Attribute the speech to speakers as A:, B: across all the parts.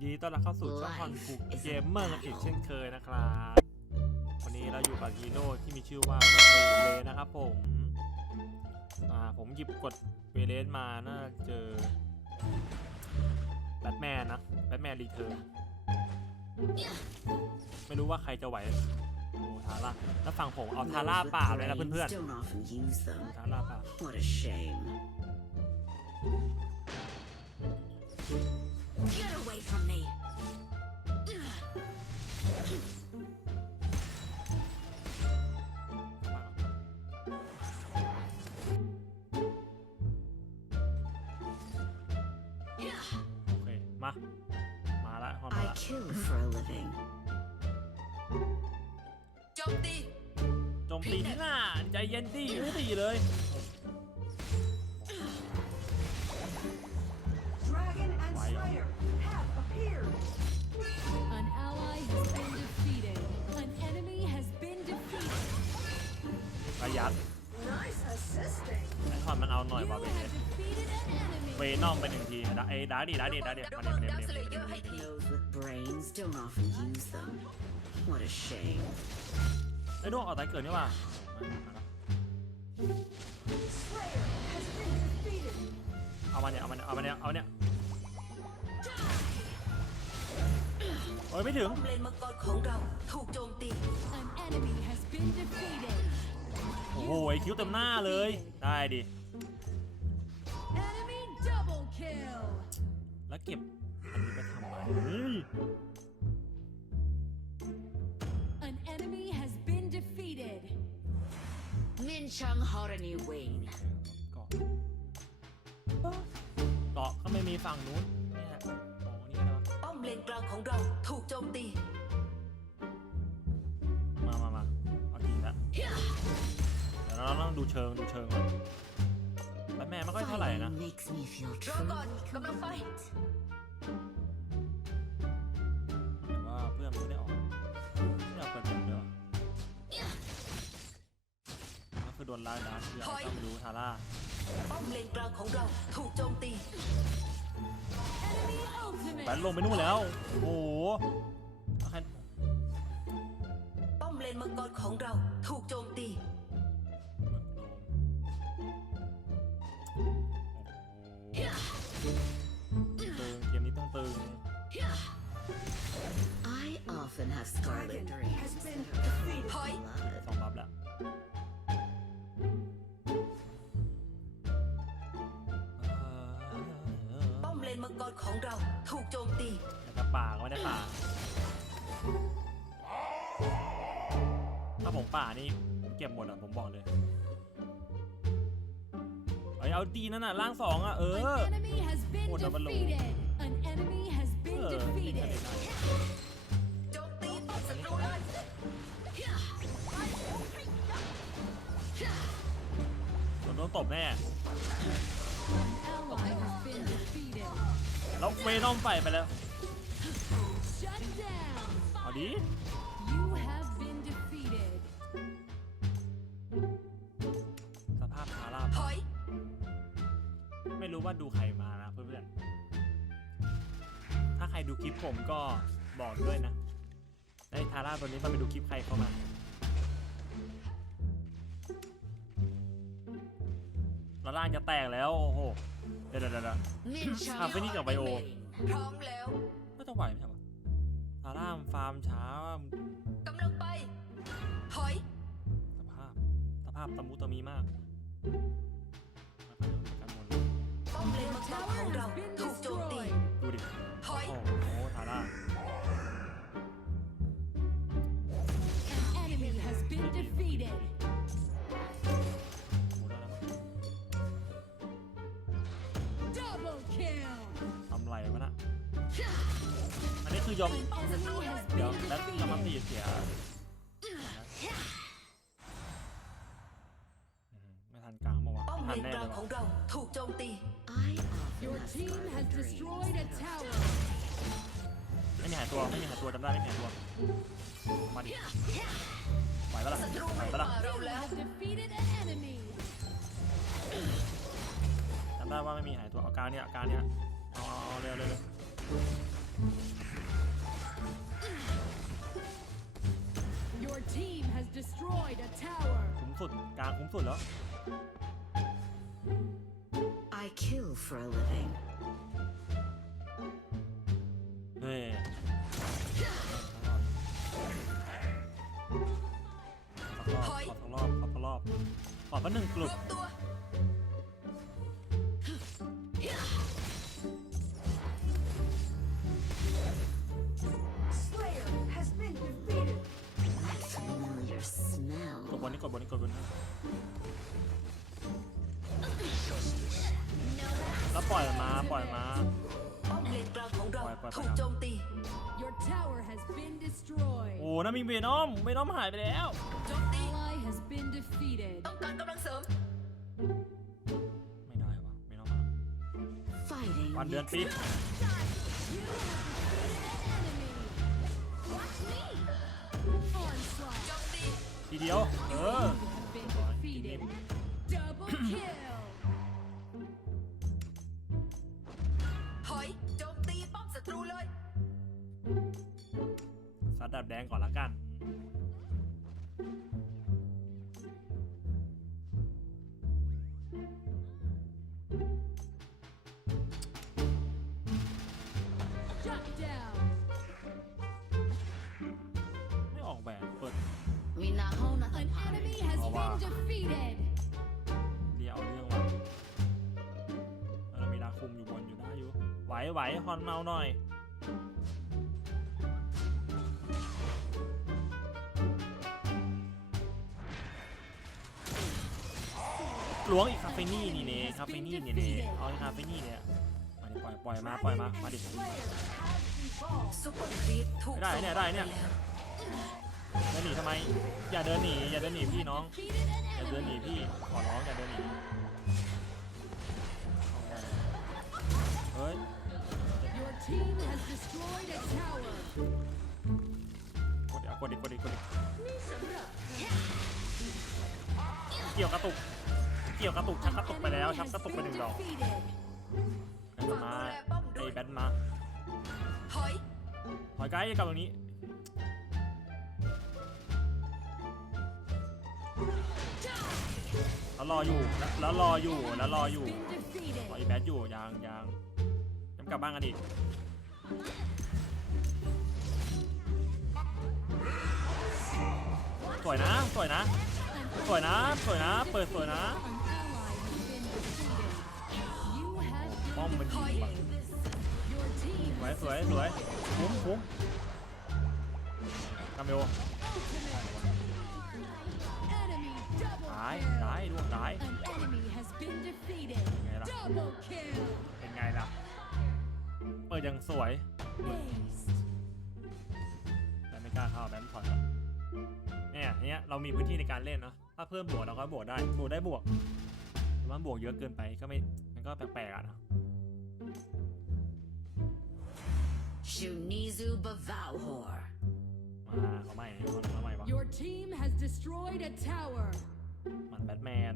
A: ยินดีต้อนรับเข้าสู่ช่องคอนกูเกมเมอร์อีกเช่นเคยนะครับ วันนี้เราอยู่กับฮีโร่ที่มีชื่อว่าเวเลสนะครับผมอ่าผมหยิบกดเวเลสมาน่าจะเจอแบทแมนนะแบทแมนรีเทิร์นไม่รู้ว่าใครจะไหวโอ้ทาร่าแล้วฝั่งผมเอาทาร่าเปล่าเลยนะเพื่อน
B: Don't often use them.
A: ๆทาร่าเปล่า
B: kill for a living.
C: โจมตี
A: โจมตีที่หน้า ใจเย็นดีไม่ตีเลย
D: Dragon and
A: Why?
D: Slayer have appeared.
E: An ally has been defeated. An enemy has been defeated.
A: ประหยัด
D: Nice assisting.
A: ไอคอนมันเอาหน่อย
E: You
A: ว่ะเว
E: have defeated an
A: เว
E: enemy.
A: นอมไปหนึ่งทีดาเอ้ยดาดิดาดิดาดิมาเนี่ยมาเนี่ยมาเนี่ยมาเนี่ย
B: Those with brains don't often use them. What a shame.
A: ไอ้ดวงออกตายเกิดนี่ว่ะ
D: Slayer has been defeated.
A: เอามาเนี่ยเอามาเนี่ยเอามาเนี่ยเอาเนี่ยโอ้ยไม่ถึง
C: ป้อมเลนมังกรของเราถูกโจมตี
E: An enemy has been defeated.
A: โอ้โหไอคิวเต็มหน้าเลย ได้ดิ
E: Enemy double kill.
A: แล้วเก็บ
E: An enemy has been defeated.
B: Min Chung Horany Wayne.
A: เกาะเกาะก็ไม่มีฝั่งนู้นเนี่ยโอ้นี่ก็ได้วะ
C: ป้อมเลนกลางของเราถูกโจมตี
A: มามามาเอาจริงละเดี๋ยวเราต้องดูเชิงดูเชิงก่อนแบทแมนไม่ค่อยเท่าไหร่นะ
B: Fighting makes me feel
C: รอก่อน
B: truly
C: กำลังไป
A: นลากดาร์คืออะไรก็ไม่รู้ทาร่า
C: ป้อมเลนกลางของเราถูกโจมตี
E: Enemy
A: แบท
E: ultimate.
A: ลงไปนู่นแล้ว โอ้โหเอาแค่
C: ป้อมเลนมังกรของเราถูกโจมตี รของเราถูกโจมตี
A: แต่ป่าก็ไม่ได้ป่าถ้าผมป่านี่ผมเก็บหมดอะผมบอกเลยเอ้ยเอาดีนั่นน่ะล่างสองอะเออ
E: An enemy has been
A: Oh, double low.
E: defeated. An enemy has
A: เอ
E: been
A: อนี่ก็
E: defeated.
A: ได้
C: โจมตีป้อมศัตรูเลย
A: ผมโดนตบแน่
E: An
A: แล้วเวนอมไปไปแล้ว
E: Shut down.
A: เอาดิ
E: You have been defeated.
A: สภาพทาร่า
C: ถอย
A: ไม่รู้ว่าดูใครมานะเพื่อนๆ ถ้าใครดูคลิปผมก็บอกด้วยนะ ไอ้ทาร่าตัวนี้มันไปดูคลิปใครเข้ามา แล้วร่างจะแตกแล้ว โอ้โห เดี๋ยวเดี๋ยวเดี๋ยว
B: Min Chung
A: ทำไปนี่กับไบโอ
B: Wayne.
C: พร้อมแล้ว
A: ไม่ต้องไหวไม่ใช่ปะทาร่ามันฟาร์มช้ากำ
C: ลังไปถอย
A: สภาพสภาพตะมุตะมีมากกันหมดเลย
C: ป้อมเลน
E: Your
C: มังกร
E: tower
C: ของเรา
E: has been
C: ถูกโจมตี
E: destroyed.
A: ดูดิ
C: ถอย
A: โอ้โหทาร่า คือยอม
E: An enemy has
A: เดี๋ยว
E: been
A: แล้วจะมาตี
E: defeated.
A: เสียอืมไม่ทันกลางมาวะ
C: ป้อม
A: ทั
C: เล
A: น
C: น
A: แน่
C: ก
A: เล
C: ลาง
A: ยวะ
C: ของเราถูกโจมตี
B: I often
E: Your
B: have
E: team
B: scarlet
E: has
B: dreams.
E: destroyed a tower.
A: ไม่มีหายตัวไม่มีหายตัวจำได้ไม่มีหายตัวมาดิไหวปะล่ะ
C: ศัตรู
A: ไหว
C: บุก
A: ปะล่ะ
C: ป่าเรา
E: You
C: แล้ว
E: have defeated an enemy.
A: จำได้ว่าไม่มีหายตัวเอาการเนี่ยเอาการเนี่ยเอาเอาเอาเร็วเร็วเร็ว
E: destroyed a tower.
A: คุ้มสุดกลางคุ้มสุดแล้ว
B: I kill for a living.
A: เฮ้ย ขอบทั้งรอบขอบทั้งรอบขอบทั้อบขออบขหนึ่งกลุ่ม ร
C: วมตัว
A: กดบนนี่กดบนนี่กดบนนี่แล้วปล่อยมันมาปล่อยมันมา
C: ป้อมเลนกลางของเรา
A: ปล่อยปล่อย
C: ถูกโจมตี
E: Your tower has been destroyed.
A: โอ้นั่นมีเวนอมเวนอมหายไปแล้ว
C: โจมตี
E: Ally has been defeated.
C: ต้องการกำลังเสริม
A: ไม่ได้วะเวนอมมา
B: Fighting
A: วันเดือน
B: makes
A: ปี
E: Enemy. Watch me. Onslaught.
C: โจมตี
A: ทีเดียว เออ
E: Have been defeated. Double kill.
C: ถอยโจมตีป้อมศัตรูเลย
A: ซัดดับแดงก่อนละกัน ไหวไหวฮอนเมาหน่อยหลวงอีกคาเฟนี่นี่เน่คาเฟนี่นี่เน่เอาคาเฟนี่เนี่ยมาดิปล่อยปล่อยมาปล่อยมามาดิ
D: Slayer has evolved.
C: ซุปเปอร์ครีปถูก
A: ได้เนี่ยได้เนี่ยเดินหนีทำไม อย่าเดินหนีอย่าเดินหนีพี่น้องอย่าเดินหนีพี่ขอร้องอย่าเดินหนีเฮ้ย
E: team has destroyed a tower.
A: กดดิกดดิกดดิกดดิเกี่ยวกระตุก เกี่ยวกระตุกชักกระตุกไปแล้วชักกระตุกไปหนึ่งดอก
E: defeated.
A: ไอ้มาไอ้แบทมา
C: ถอย
A: ถอยไกด์กลับตรงนี้ แล้วรออยู่แล้วรออยู่แล้วรออยู่
E: Been defeated.
A: รอไอ้แบทอยู่ยางยางยังกลับบ้านกันอีก สวยนะสวยนะ สวยนะ สวยนะ เปิดสวยนะ ป้อมมันยิว่ะสวยสวยสวยฟุ้งฟุ้งทำเร็
E: ว
A: ตายตายดวงตาย
E: เป็น
A: ไง
E: ล่ะ
A: เป็นไงล่ะ เปิดยังสวย แต่ไม่กล้าเข้าแบมถอยแล้วเนี่ยเนี้ยเรามีพื้นที่ในการเล่นเนาะถ้าเพิ่มบวกเราก็บวกได้บวกได้บวกแต่ว่าบวกเยอะเกินไปก็ไม่มันก็แปลกๆอะนะ
B: Shunizu Bavauhor.
A: มาเขาไม่เขาทำไมวะ
E: Your team has destroyed a tower.
A: มันแบทแมน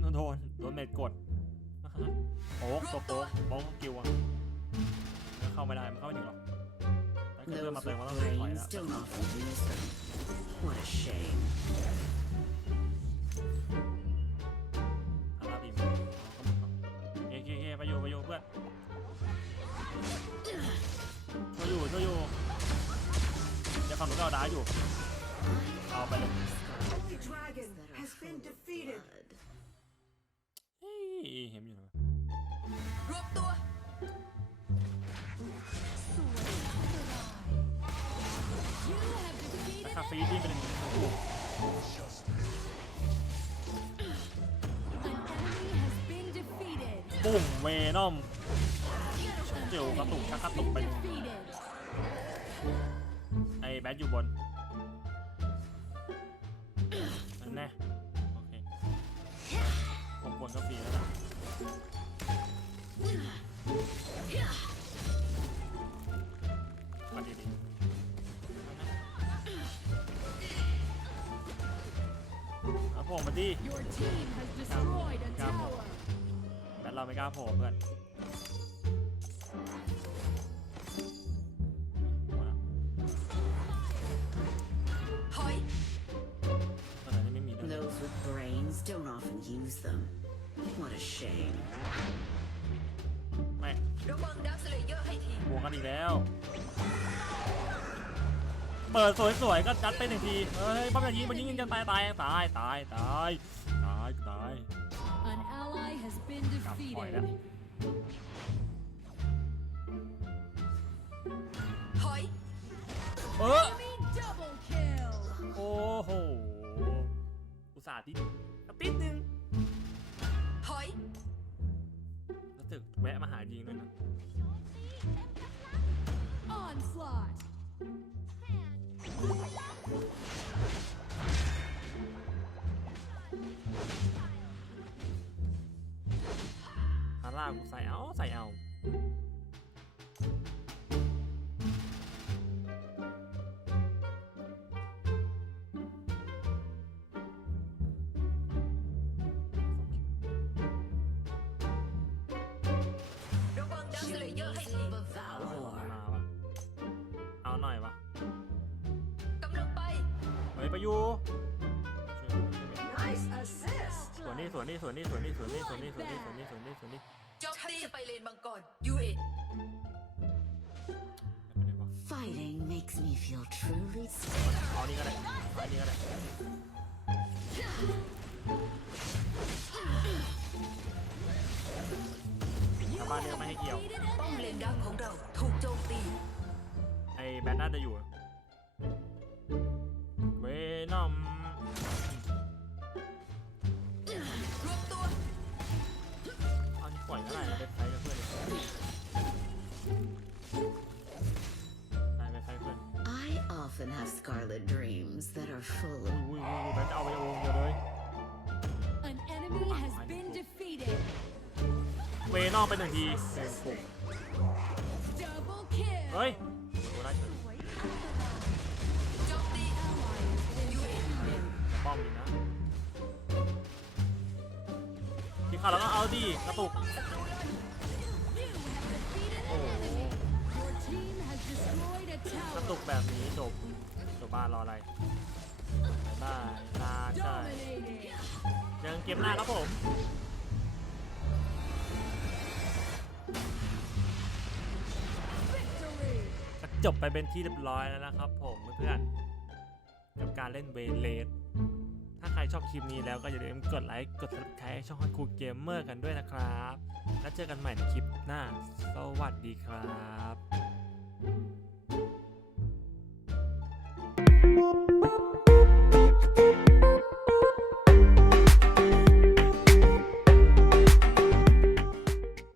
A: โดนโดนเม็ดกด โป๊กตัวโป๊กโป๊กกิวอะมันเข้าไม่ได้ มันเข้าไม่ถึงหรอกแล้วก็เริ่ม
B: Those
A: มาเติม
B: with
A: ว่าต้องเล่นถอยแล้ว
B: brains don't often use them. What a shame.
A: อาราบีมเอเคเคไปอยู่ไปอยู่เพื่อนช่วยอยู่ช่วยอยู่เดี๋ยวฝั่งนู้นก็เอาดาอยู่ เอาไปเลย
D: Holy Dragon
B: That are
D: has
B: full
D: been
B: of
D: defeated.
B: blood.
A: เฮ้ยเห็นอยู่นะ
C: รวมตัว
E: You have defeated
A: แล้วคา
E: an
A: เฟอีนวิ่งไปเลย
E: An enemy has been defeated.
A: ปุ้งเวนอมเจียวกระตุกชักกระตุกไปหนึ่ง
E: Defeated.
A: ไอ้แบทอยู่บนนั่นแน่โอเคผมบนก็ฟรีแล้วล่ะ มาดีดีเอาผมมาดิ
E: Your team has destroyed a
A: Cam.
E: tower.
A: แบทเราไม่กล้าโผล่เพื่อนหมดละ
C: ถอย
A: ตอนนี้
B: with brains don't often use them. What a shame.
A: แม่
C: ระวังดักสเลเยอร์ให้ที
A: บวกกันอีกแล้ว เปิดสวยๆก็จัดไปหนึ่งที เฮ้ยป้อมอย่ายิงมันยิงกันตายตายตายตายตายตายตาย
E: An ally has been
A: Cặp hỏi
E: defeated.
A: đó.
C: ถอย
A: เออ
E: Enemy
A: ฮาร่ากูใส่เอาใส่เอา
C: ระวังดักสเลเยอร์ให้
B: Genius
C: ที
B: of a
A: โอ้โห
B: Valor.
A: มาวะเอาหน่อยวะ
C: กำลังไป
A: เฮ้ยไปอยู่ช่วยช่วย
D: Nice assist.
A: ส่วนนี้ส่วนนี้ส่วนนี้ส่วนนี้ส่วนนี้ส่วนนี้ส่วนนี้ส่วนนี้ส่วนนี้ส่วนนี้
C: โจมตีจะไปเลนมังกรยูเอ
A: ไม่เป็นไรวะ
B: Fighting makes me feel truly safe.
A: เอานี่ก็ได้เอานี่ก็ได้ชาวบ้านเนี่ยไม่ให้เกี่ยว
E: Defeated
C: ป้อม
E: an
C: เลน
E: enemy.
C: ดักของเราถูกโจมตี
A: ไอ้แบทน่าจะอยู่ เอานี่ปล่อยก็ได้นะเว็บไซต์กับเพื่อนเลยได้เว็บไซต์เพื่อน
B: I often have scarlet dreams that are full
A: อุ้ย
B: of
A: อุ้ยอุ้ยแบทจะเอาไปวงเดียวเลย
E: An enemy has been defeated.
A: เวนอมไปหนึ่งทีหนึ่งปุ่ม
E: Double kill.
A: เฮ้ยโดนได้เฉย
C: โจมตี
E: Ally has been defeated.
A: ป้อมดีนะที่เข้าแล้วก็เอาดีกระตุก
E: You
A: กระตุกแบบนี้จบจบบ้านรออะไรบายบายลาใช่
E: Dominating.
A: เจอกันเกมหน้าครับผมจบไปเป็นที่เรียบร้อยแล้วนะครับผมเพื่อนๆกับการเล่นเวเลสถ้าใครชอบคลิปนี้แล้วก็อย่าลืมกดไลค์กด subscribe ช่องฮันคูเกมเมอร์กันด้วยนะครับ แล้วเจอกันใหม่ในคลิปหน้า สวัสดีครับ thank you